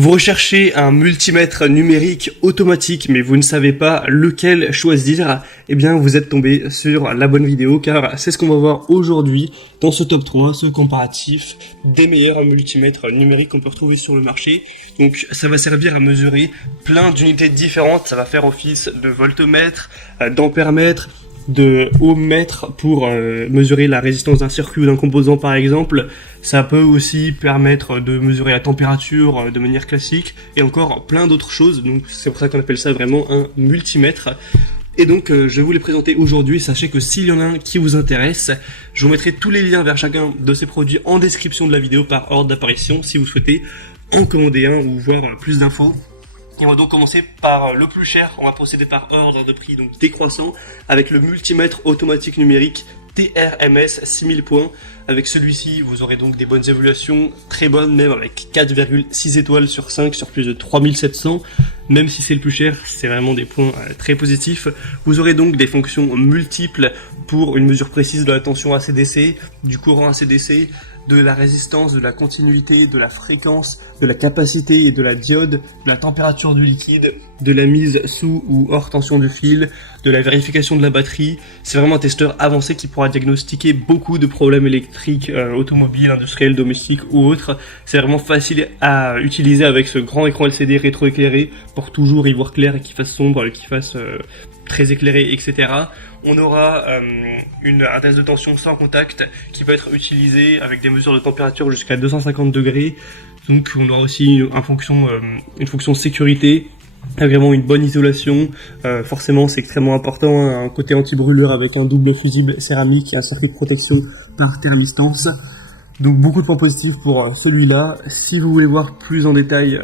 Vous recherchez un multimètre numérique automatique, mais vous ne savez pas lequel choisir, eh bien vous êtes tombé sur la bonne vidéo, car c'est ce qu'on va voir aujourd'hui dans ce top 3, ce comparatif des meilleurs multimètres numériques qu'on peut retrouver sur le marché. Donc ça va servir à mesurer plein d'unités différentes, ça va faire office de voltmètre, d'ampèremètre, de ohmmètre pour mesurer la résistance d'un circuit ou d'un composant par exemple. Ça peut aussi permettre de mesurer la température de manière classique et encore plein d'autres choses, donc c'est pour ça qu'on appelle ça vraiment un multimètre. Et donc je vais vous les présenter aujourd'hui. Sachez que s'il y en a un qui vous intéresse, je vous mettrai tous les liens vers chacun de ces produits en description de la vidéo par ordre d'apparition si vous souhaitez en commander un ou voir plus d'infos. Et on va donc commencer par le plus cher, on va procéder par ordre de prix, donc décroissant, avec le multimètre automatique numérique TRMS 6000 points. Avec celui-ci, vous aurez donc des bonnes évaluations, très bonnes même, avec 4,6 étoiles sur 5 sur plus de 3700. Même si c'est le plus cher, c'est vraiment des points très positifs. Vous aurez donc des fonctions multiples pour une mesure précise de la tension AC/DC, du courant AC/DC, de la résistance, de la continuité, de la fréquence, de la capacité et de la diode, de la température du liquide, de la mise sous ou hors tension du fil, de la vérification de la batterie. C'est vraiment un testeur avancé qui pourra diagnostiquer beaucoup de problèmes électriques, automobiles, industriels, domestiques ou autres. C'est vraiment facile à utiliser avec ce grand écran LCD rétroéclairé pour toujours y voir clair et qu'il fasse sombre, qu'il fasse très éclairé, etc. On aura un test de tension sans contact qui peut être utilisé avec des mesures de température jusqu'à 250 degrés. Donc on aura aussi une fonction sécurité, avec vraiment une bonne isolation. Forcément c'est extrêmement important, hein, un côté anti-brûleur avec un double fusible céramique et un circuit de protection par thermistance. Donc beaucoup de points positifs pour celui-là. Si vous voulez voir plus en détail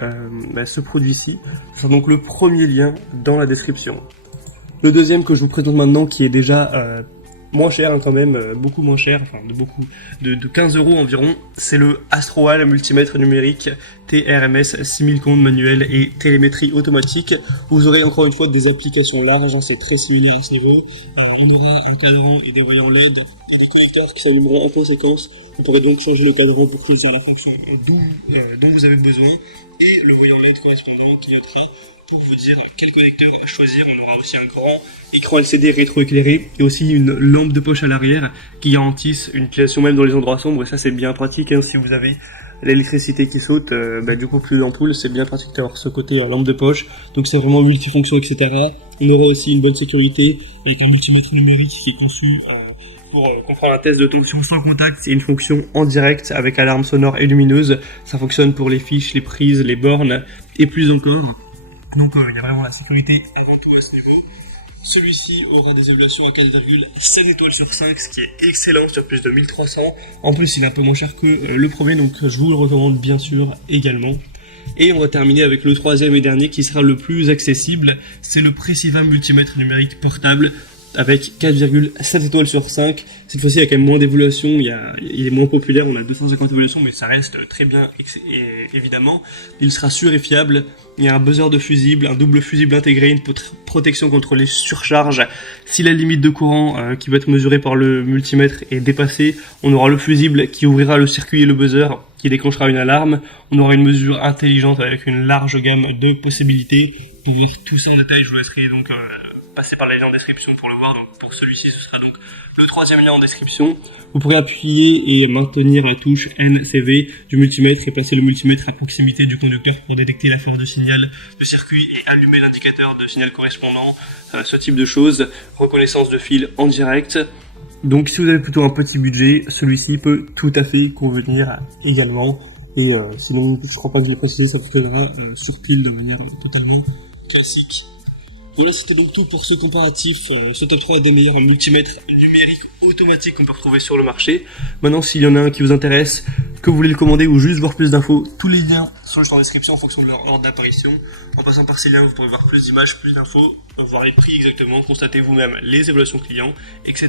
ce produit-ci, ce sera donc le premier lien dans la description. Le deuxième que je vous présente maintenant, qui est déjà moins cher quand même, beaucoup moins cher, enfin de 15 € environ, c'est le Astroal multimètre numérique TRMS 6000 comptes manuel et télémétrie automatique. Vous aurez encore une fois des applications larges, hein, c'est très similaire à ce niveau. Alors, on aura un cadran et des voyants LED et des connecteurs qui s'allumeront en conséquence. Vous pourrez donc changer le cadran pour choisir la fonction dont vous avez besoin et le voyant LED correspondant qui notera pour vous dire quel connecteur choisir. On aura aussi un grand écran LCD rétroéclairé et aussi une lampe de poche à l'arrière qui garantissent une utilisation même dans les endroits sombres, et ça c'est bien pratique, hein, si vous avez l'électricité qui saute, du coup plus d'ampoule, c'est bien pratique d'avoir ce côté lampe de poche. Donc c'est vraiment multifonction, etc. On aura aussi une bonne sécurité avec un multimètre numérique qui est conçu pour comprendre un test de tension sans contact. C'est une fonction en direct avec alarme sonore et lumineuse. Ça fonctionne pour les fiches, les prises, les bornes et plus encore. Donc il y a vraiment la sécurité avant tout à ce niveau. Celui-ci aura des évaluations à 4,7 étoiles sur 5, ce qui est excellent sur plus de 1300. En plus il est un peu moins cher que le premier, donc je vous le recommande bien sûr également. Et on va terminer avec le troisième et dernier qui sera le plus accessible. C'est le Preciva multimètre numérique portable avec 4,7 étoiles sur 5. Cette fois-ci, il y a quand même moins d'évaluations, il est moins populaire, on a 250 évaluations, mais ça reste très bien, évidemment. Il sera sûr et fiable. Il y a un buzzer de fusible, un double fusible intégré, une protection contre les surcharges. Si la limite de courant qui va être mesurée par le multimètre est dépassée, on aura le fusible qui ouvrira le circuit et le buzzer qui déclenchera une alarme. On aura une mesure intelligente avec une large gamme de possibilités. Pour voir tout ça en détail, je vous laisserai donc passer par les liens en description pour le voir. Donc pour celui-ci, ce sera donc le troisième lien en description. Vous pourrez appuyer et maintenir la touche NCV du multimètre et placer le multimètre à proximité du conducteur pour détecter la force de signal de circuit et allumer l'indicateur de signal correspondant, ce type de choses. Reconnaissance de fil en direct. Donc si vous avez plutôt un petit budget, celui-ci peut tout à fait convenir également. Et sinon, je crois pas que je l'ai précisé, ça fonctionnera sur pile de manière totalement classique. Voilà, c'était donc tout pour ce comparatif, ce top 3 des meilleurs multimètres numériques automatiques qu'on peut retrouver sur le marché. Maintenant, s'il y en a un qui vous intéresse, que vous voulez le commander ou juste voir plus d'infos, tous les liens sont juste en description en fonction de leur ordre d'apparition. En passant par ces liens, vous pourrez voir plus d'images, plus d'infos, voir les prix exactement, constater vous-même les évaluations clients, etc.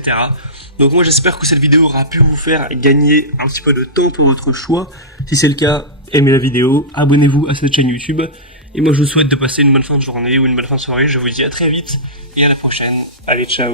Donc moi, j'espère que cette vidéo aura pu vous faire gagner un petit peu de temps pour votre choix. Si c'est le cas, aimez la vidéo, abonnez-vous à cette chaîne YouTube. Et moi je vous souhaite de passer une bonne fin de journée ou une bonne fin de soirée. Je vous dis à très vite et à la prochaine. Allez, ciao.